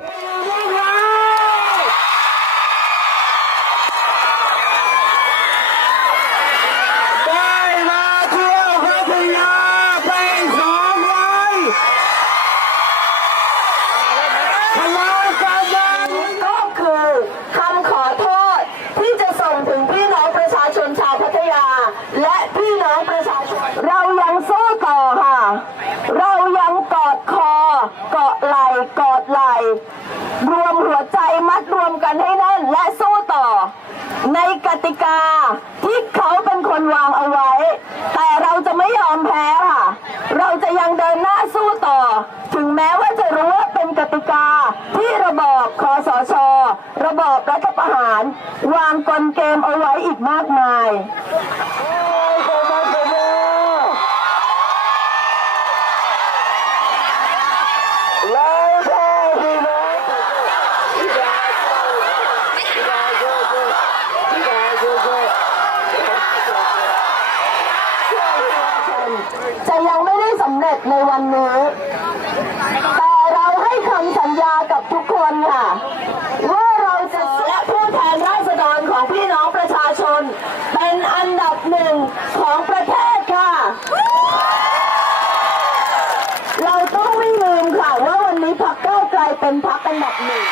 tomorrow. กติกาที่เขาเป็นคนวางเอาไว้ แต่เราจะไม่ยอมแพ้ค่ะ เราจะยังเดินหน้าสู้ต่อ ถึงแม้ว่าจะรู้ว่าเป็นกติกาที่ระบอบคอสช ระบอบรัฐประหาร วางกลเกมเอาไว้อีกมากมาย จะยังไม่ได้สำเร็จในวันนี้ แต่เราให้คำสัญญากับทุกคนค่ะ ว่าเราจะและผู้แทนราษฎรของพี่น้องประชาชน เป็นอันดับหนึ่งของประเทศค่ะ เราต้องไม่ลืมค่ะว่าวันนี้พรรคก้าวไกลเป็นพรรคอันดับหนึ่ง